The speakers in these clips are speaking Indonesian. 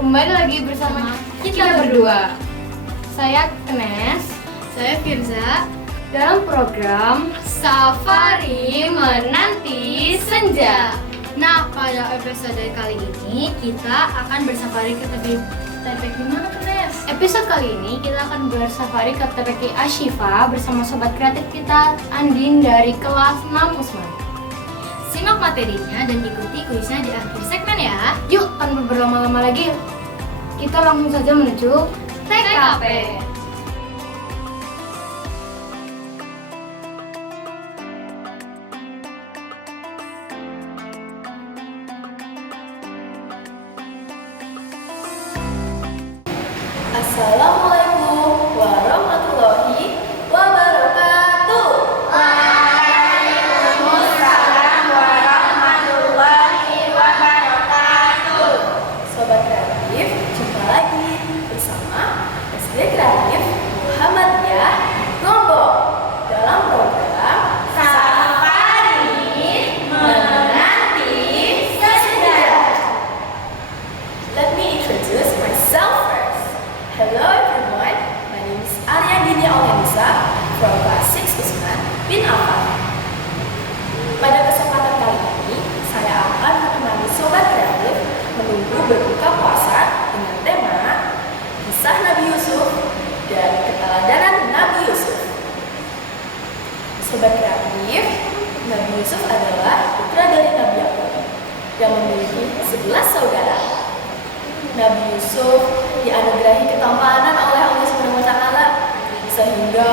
Kembali lagi bersama kita berdua. Saya Knes, saya Firza. dalam program Safari Menanti Senja. Nah, pada episode kali ini kita akan bersafari ke TPQ mana, Knes? Episode kali ini kita akan bersafari ke TPQ Ashifa bersama sobat kreatif kita Andin dari kelas 6 Usman. Simak materinya dan ikuti kuisnya di akhir segmen ya. Yuk, tanpa berlama-lama lagi, kita langsung saja menuju TKP. Assalamualaikum warahmatullahi wabarakatuh. Waalaikumsalam warahmatullahi wabarakatuh. Sobat kreatif, jumpa lagi bersama SD Kreatif Muhammadiyah Lombok dalam program Safari Menanti Senja. Let me introduce myself first. Hello everyone, my name is Arya Dini Aulenisa from class 6 Usman bin Affan. Pada kesempatan kali ini, saya akan menemani sobat kreatif menunggu berbuka puasa dengan tema Kisah Nabi Yusuf dan Keteladanan Nabi Yusuf. Sobat kreatif, Nabi Yusuf adalah putra dari Nabi Yakub yang memiliki 11 saudara. Nabi Yusuf dianugerahi ketampanan oleh Allah Subhanahu wa Ta'ala sehingga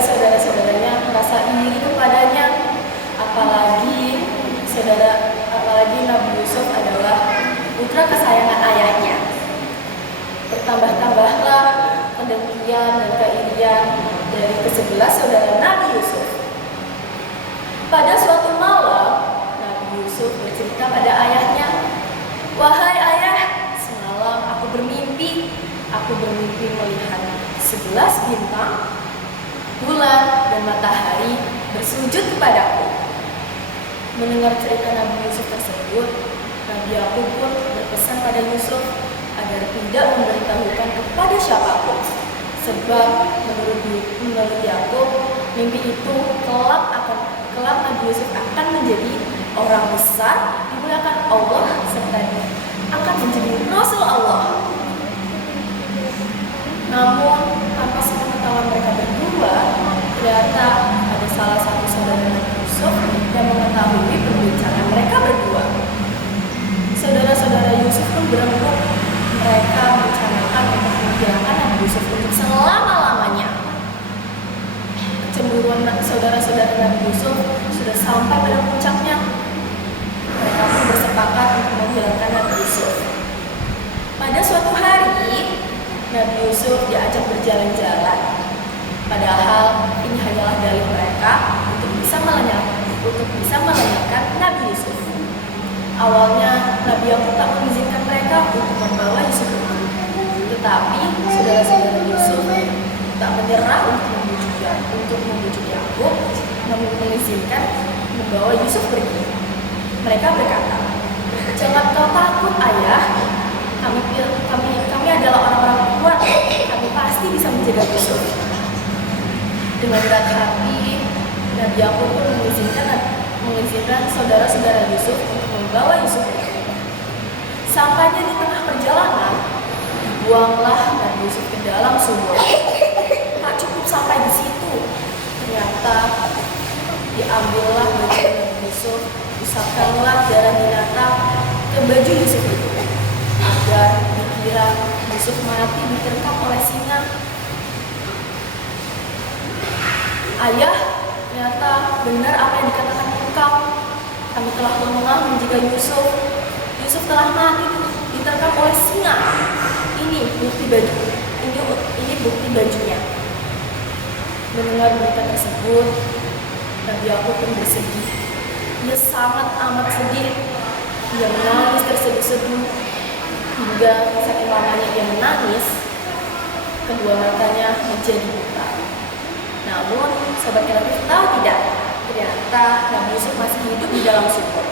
saudara-saudaranya merasa iri kepadanya, apalagi Nabi Yusuf adalah putra kesayangan ayahnya. Bertambah-tambahlah kedengkian dan keirian dari ke-11 saudara Nabi Yusuf. Pada suatu malam, Nabi Yusuf bercerita pada ayahnya, "Wahai ayah, semalam aku bermimpi melihat 11 bintang, bulan, dan matahari bersujud kepadaku." Mendengar cerita Nabi Yusuf tersebut, Nabi Yakub pun berpesan pada Yusuf agar tidak memberitahukan kepada siapapun, sebab menurut Yakub, mimpi itu kelak Nabi Yusuf akan menjadi orang besar dimuliakan Allah serta akan menjadi Rasul Allah. Namun tanpa sepengetahuan mereka berdua, ternyata ada salah satu saudara Nabi Yusuf yang mengetahui perbincangan mereka berdua. Saudara-saudara Yusuf pun berembuk. Mereka merencanakan untuk membiarkan Nabi Yusuf untuk selama-lamanya. Kecemburuan saudara-saudara Nabi Yusuf sudah sampai pada puncaknya. Mereka pun bersepakat untuk menghilangkan Nabi Yusuf. Pada suatu hari, Nabi Yusuf diajak berjalan-jalan. Padahal ini hanyalah dalih mereka untuk bisa melenyapkan Nabi Yusuf. Awalnya Nabi Yakub tak mengizinkan mereka untuk membawa Yusuf pergi. Tetapi saudara-saudara Yusuf tak menyerah untuk membujuk Yakub mengizinkan membawa Yusuf pergi. Mereka berkata, "Jangan kau takut ayah, kami adalah orang-orang kuat, kami pasti bisa menjaga Yusuf." Dengan berat hati, Nabi Yakub pun mengizinkan saudara-saudara Yusuf untuk membawa Yusuf pergi. Sampainya di tengah perjalanan, dibuanglah Nabi Yusuf ke dalam sumur. Tak cukup sampai di situ, ternyata diambillah baju Nabi Yusuf, diusapkanlah darah binatang ke baju Yusuf itu, agar dikira Yusuf mati diterkam oleh singa. "Ayah, ternyata benar apa yang dikatakan engkau. Kami telah lengah menjaga Yusuf. Yusuf telah mati diterkam oleh singa. Ini bukti bajunya." Mendengar berita tersebut, Nabi Yakub pun bersedih. Ia sangat amat sedih. Ia menangis terseduh-seduh hingga saking lamanya ia menangis, kedua matanya menjadi buta. Namun, sobat kreatif tahu tidak? Ternyata Nabi Yusuf masih hidup di dalam sumur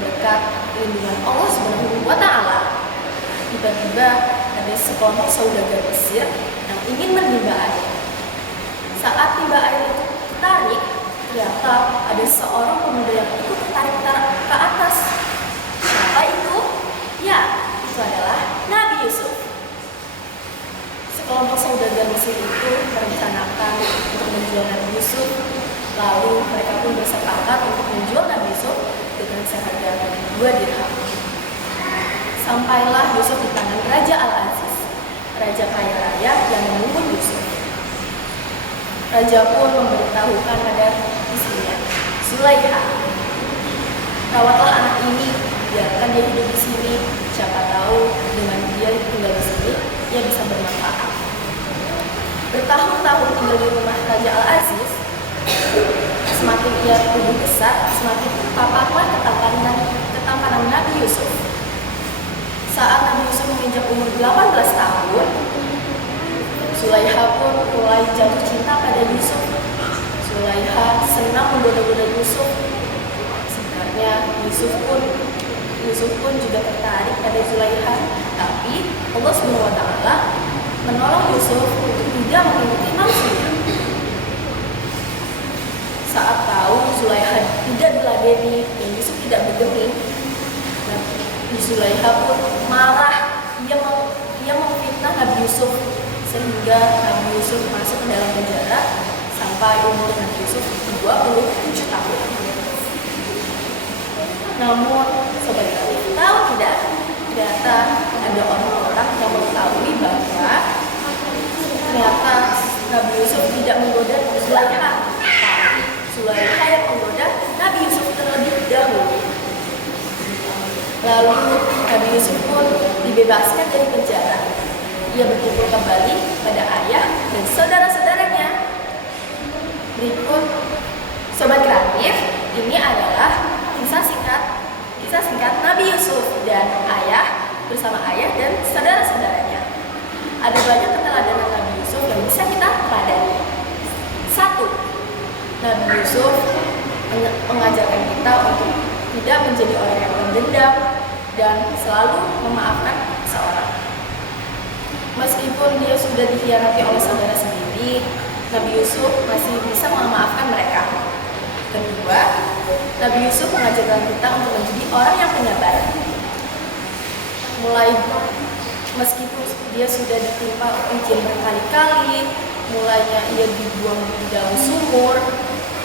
berkat lindungan Allah Subhanahu wa Ta'ala. Tiba-tiba ada sekelompok saudagar Mesir yang ingin menimba air. Saat timba air itu ditarik, ternyata ada seorang pemuda yang ikut tertarik ke atas. Siapa itu? Ya, itu adalah Nabi Yusuf. Sekelompok saudagar Mesir itu merencanakan untuk menjual Nabi Yusuf. Lalu mereka pun bersepakat untuk menjual Nabi Yusuf dengan seharga 2 dirham. Sampailah Yusuf di tangan Raja Al-Aziz, raja kaya raya yang menunggu Yusuf. Raja pun memberitahukan pada istrinya, Zulaikha, rawatlah anak ini, biarkan dia hidup di sini. Siapa tahu dengan dia tinggal di sini, ia bisa bermanfaat. Bertahun-tahun tinggal di rumah Raja Al-Aziz, semakin ia tumbuh besar, semakin tampaklah ketampanan Nabi Yusuf. Saat Nabi Yusuf menginjak umur 18 tahun, Zulaikha pun mulai jatuh cinta pada Yusuf. Zulaikha senang menggoda-goda Yusuf. Sebenarnya Yusuf pun juga tertarik pada Zulaikha, tapi Allah SWT menolong Yusuf untuk tidak mengikuti nafsunya. Saat tahu Zulaikha tidak diladeni dan Yusuf tidak bergeming, Zulaikha pun marah. Ia memfitnah Nabi Yusuf sehingga Nabi Yusuf masuk ke dalam penjara sampai umur Nabi Yusuf 27 tahun. Namun, sobat Gratif tahu tidak? Ternyata ada orang-orang yang mengetahui bahwa ternyata Nabi Yusuf tidak menggoda Zulaikha, tapi Zulaikha yang menggoda Nabi Yusuf terlebih dahulu. Lalu Nabi Yusuf pun dibebaskan dari penjara. Ia berkumpul kembali pada ayah dan saudara-saudaranya. Berikut sobat kreatif, ini adalah kisah singkat Nabi Yusuf dan ayah bersama ayah dan saudara-saudaranya. Ada banyak keteladanan Nabi Yusuf yang bisa kita teladani. 1. Nabi Yusuf mengajarkan kita untuk tidak menjadi orang yang pendendam dan selalu memaafkan seseorang. Meskipun dia sudah dikhianati oleh saudara sendiri, Nabi Yusuf masih bisa memaafkan mereka. Kedua, Nabi Yusuf mengajarkan kita untuk menjadi orang yang penyabar. Meskipun dia sudah ditimpa ujian berkali-kali, mulainya ia dibuang di dalam sumur,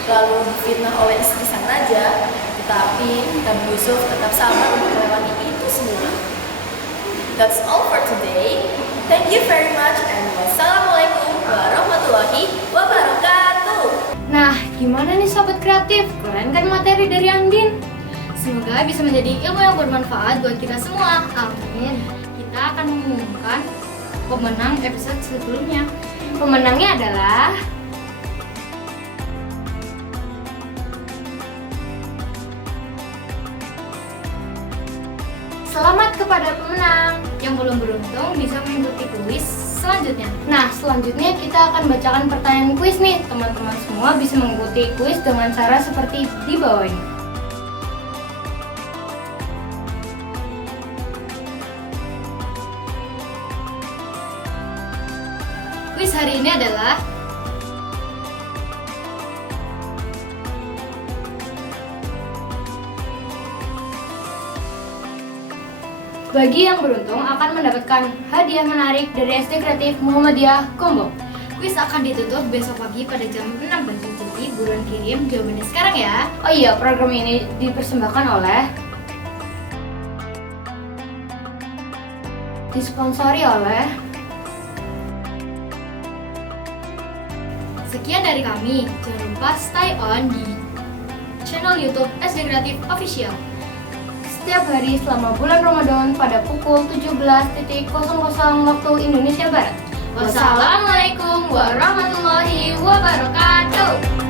lalu difitnah oleh istri sang raja, tetapi Nabi Yusuf tetap sabar untuk melewati itu semua. That's all for today. Thank you very much and wassalamualaikum warahmatullahi wabarakatuh. Nah, gimana nih sobat kreatif? Keren kan materi dari Andin? Semoga bisa menjadi ilmu yang bermanfaat buat kita semua. Amin. Kita akan mengumumkan pemenang episode sebelumnya. Pemenangnya adalah selamat kepada pemenang. Yang belum beruntung bisa mengikuti kuis selanjutnya. Nah, selanjutnya kita akan bacakan pertanyaan kuis nih. Teman-teman semua bisa mengikuti kuis dengan cara seperti di bawah ini. Kuis hari ini adalah Bagi yang beruntung akan mendapatkan hadiah menarik dari SD Kreatif Muhammadiyah Combo. kuis akan ditutup besok pagi pada jam 6 pagi. Jadi buruan kirim jawabannya sekarang ya. Oh iya, program ini dipersembahkan oleh disponsori oleh Sekian dari kami. Jangan lupa stay on di channel YouTube SD Kreatif Official. setiap hari selama bulan Ramadan pada pukul 17.00 waktu Indonesia Barat. Wassalamualaikum warahmatullahi wabarakatuh.